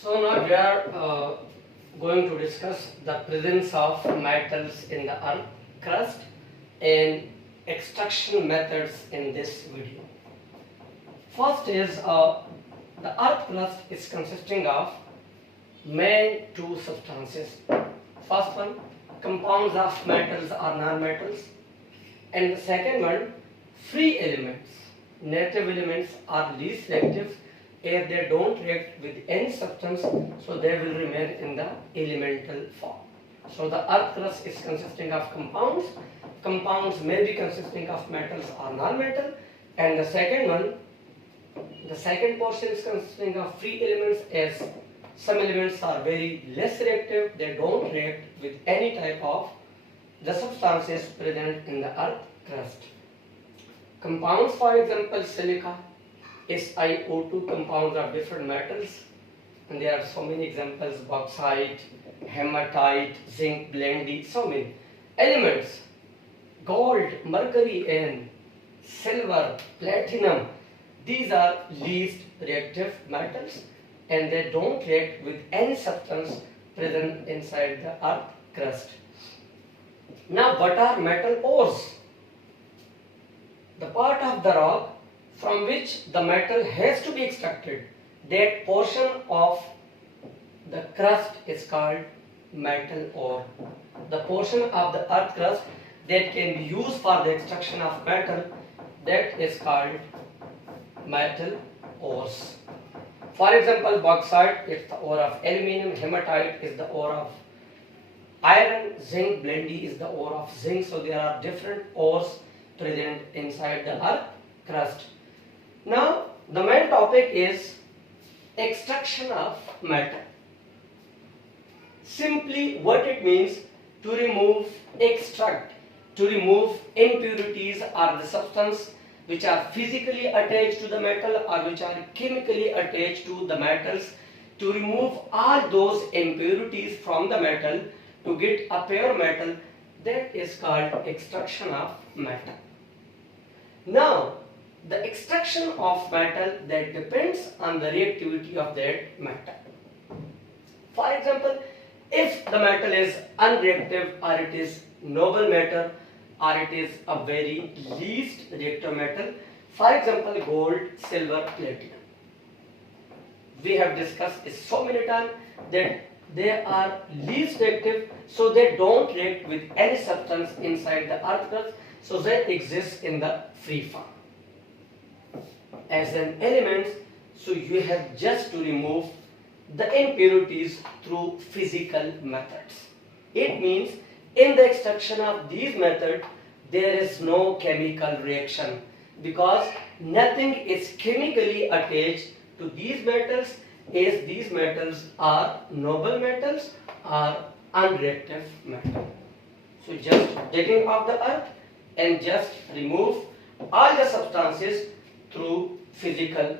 So now we are going to discuss the presence of metals in the earth crust and extraction methods in this video. First is the earth crust is consisting of main two substances. First one, compounds of metals or non-metals, and the second one, free elements. Native elements are least reactive if they don't react with any substance, so they will remain in the elemental form. So the earth crust is consisting of compounds. Compounds may be consisting of metals or non-metal, and the second one, the second portion is consisting of free elements, as some elements are very less reactive, they don't react with any type of the substances present in the earth crust. Compounds, for example, silica, SiO2, compounds of different metals, and there are so many examples: bauxite, hematite, zinc, blendy, so many elements. Gold, mercury, and silver, platinum, these are least reactive metals, and they don't react with any substance present inside the earth crust. Now, what are metal ores? The part of the rock from which the metal has to be extracted, that portion of the crust is called metal ore. The portion of the earth crust that can be used for the extraction of metal, that is called metal ores. For example, bauxite is the ore of aluminium, hematite is the ore of iron, zinc, blendy is the ore of zinc. So there are different ores present inside the earth crust. Now the main topic is extraction of metal. Simply what it means: to remove, extract, to remove impurities or the substance which are physically attached to the metal or which are chemically attached to the metals, to remove all those impurities from the metal to get a pure metal, that is called extraction of metal. Now, the extraction of metal, that depends on the reactivity of that metal. For example, if the metal is unreactive, or it is noble metal, or it is a very least reactive metal, for example, gold, silver, platinum, we have discussed it so many times that they are least reactive, so they don't react with any substance inside the earth crust, so they exist in the free form as an element. So you have just to remove the impurities through physical methods. It means in the extraction of these methods, there is no chemical reaction, because nothing is chemically attached to these metals, as these metals are noble metals or unreactive metals. So just taking off the earth and just remove all the substances through physical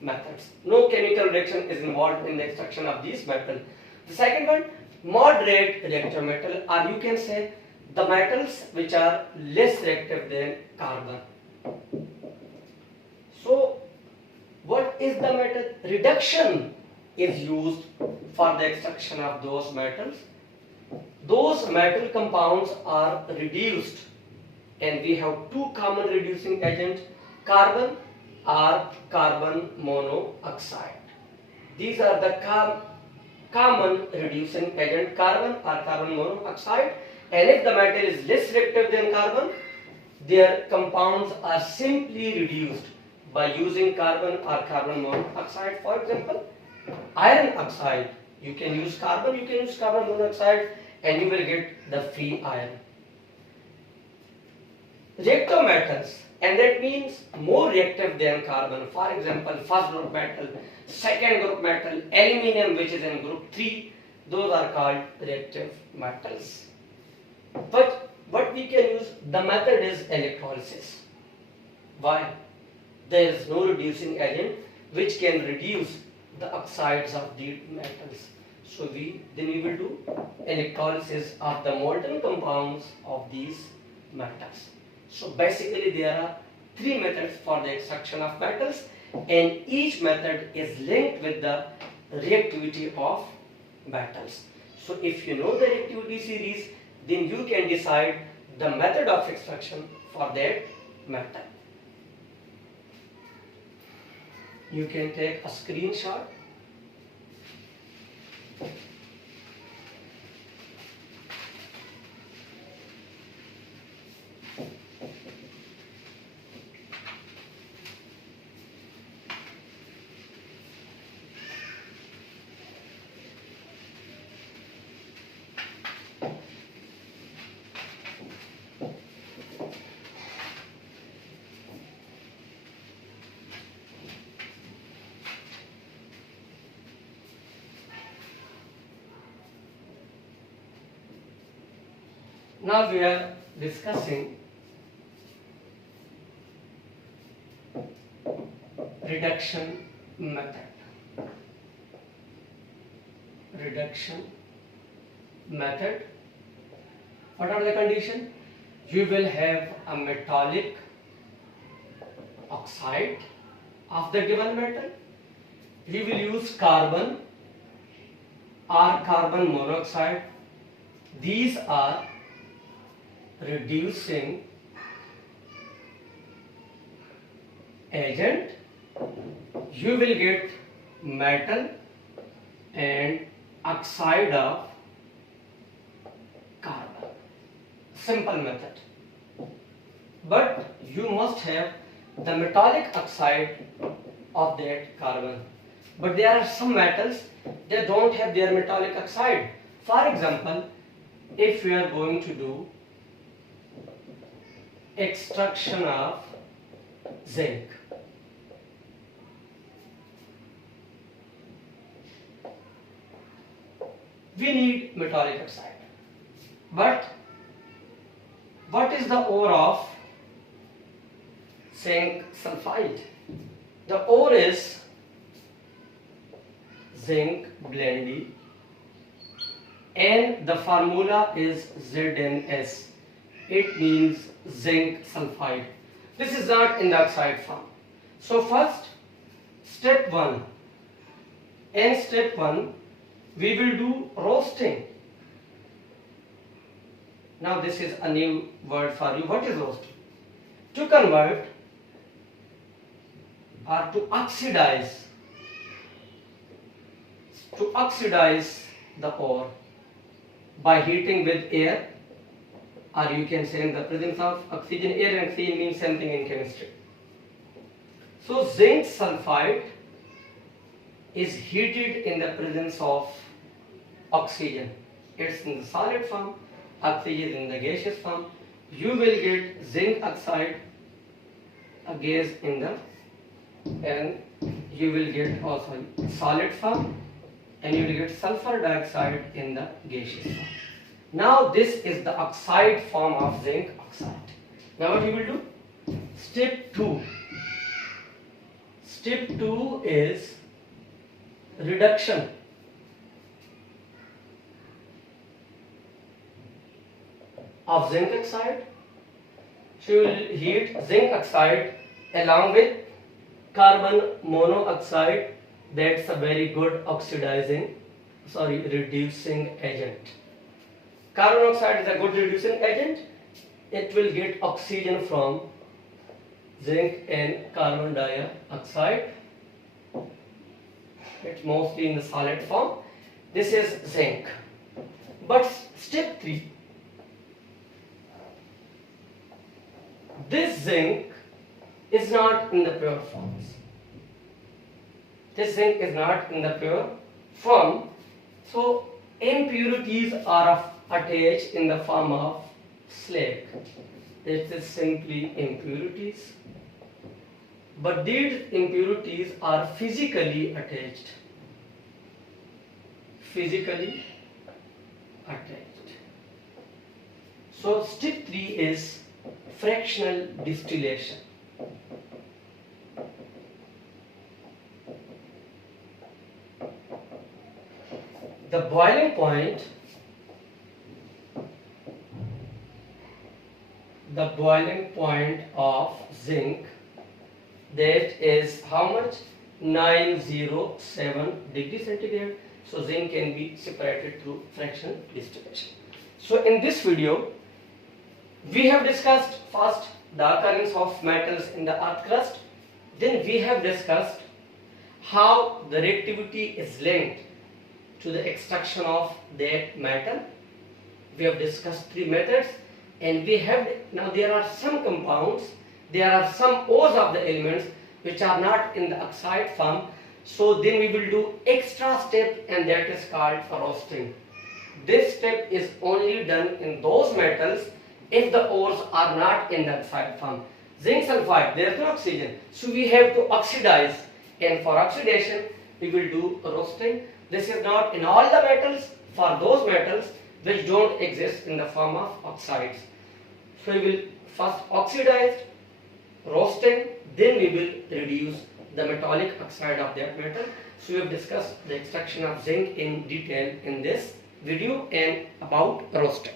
methods. No chemical reaction is involved in the extraction of these metals. The second one, moderate reactive metal, or you can say the metals which are less reactive than carbon. So what is the method? Reduction is used for the extraction of those metals. Those metal compounds are reduced, and we have two common reducing agents: carbon or carbon monoxide. These are the common reducing agent, carbon or carbon monoxide. And if the metal is less reactive than carbon, their compounds are simply reduced by using carbon or carbon monoxide. For example, iron oxide, you can use carbon, you can use carbon monoxide, and you will get the free iron. Reactive metals, and that means more reactive than carbon. For example, first group metal, second group metal, aluminium, which is in group 3, those are called reactive metals. But what we can use, the method is electrolysis. Why? There is no reducing agent which can reduce the oxides of these metals. So then we will do electrolysis of the molten compounds of these metals. So basically there are three methods for the extraction of metals, and each method is linked with the reactivity of metals. So if you know the reactivity series, then you can decide the method of extraction for that metal. You can take a screenshot. Now we are discussing reduction method. Reduction method. What are the conditions? You will have a metallic oxide of the given metal. We will use carbon or carbon monoxide. These are reducing agent. You will get metal and oxide of carbon. Simple method. But you must have the metallic oxide of that carbon. But there are some metals that don't have their metallic oxide. For example, if we are going to do extraction of zinc, we need metallic oxide. But what is the ore of zinc sulfide? The ore is zinc blende and the formula is ZnS. It means zinc sulfide. This is not in the oxide form. So first, step 1. In step 1, we will do roasting. Now this is a new word for you. What is roasting? To convert or to oxidize the ore by heating with air, or you can say in the presence of oxygen. Air and oxygen means something in chemistry. So zinc sulfide is heated in the presence of oxygen. It's in the solid form, oxygen in the gaseous form. You will get zinc oxide, a gas in the, and you will get also solid form, and you will get sulfur dioxide in the gaseous form. Now this is the oxide form of zinc oxide. Now what you will do? Step 2. Step 2 is reduction. Of zinc oxide. So you will heat zinc oxide along with carbon monoxide. That's a very good reducing agent. Carbon monoxide is a good reducing agent. It will get oxygen from zinc and carbon dioxide. It's mostly in the solid form. This is zinc. But step 3. This zinc is not in the pure forms. This zinc is not in the pure form. So impurities are attached in the form of slag. This is simply impurities. But these impurities are physically attached. Physically attached. So step 3 is fractional distillation. The boiling point of zinc, that is how much? 907 degree centigrade. So zinc can be separated through fractional distillation. So in this video, we have discussed first the occurrence of metals in the earth crust. Then we have discussed how the reactivity is linked to the extraction of that metal. We have discussed three methods, and we have now there are some compounds, there are some ores of the elements which are not in the oxide form. So then we will do extra step, and that is called roasting. This step is only done in those metals if the ores are not in the oxide form. Zinc sulfide, there is no oxygen, so we have to oxidize, and for oxidation we will do roasting. This is not in all the metals, for those metals which don't exist in the form of oxides. So we will first oxidize, roasting, then we will reduce the metallic oxide of that metal. So we have discussed the extraction of zinc in detail in this video and about roasting.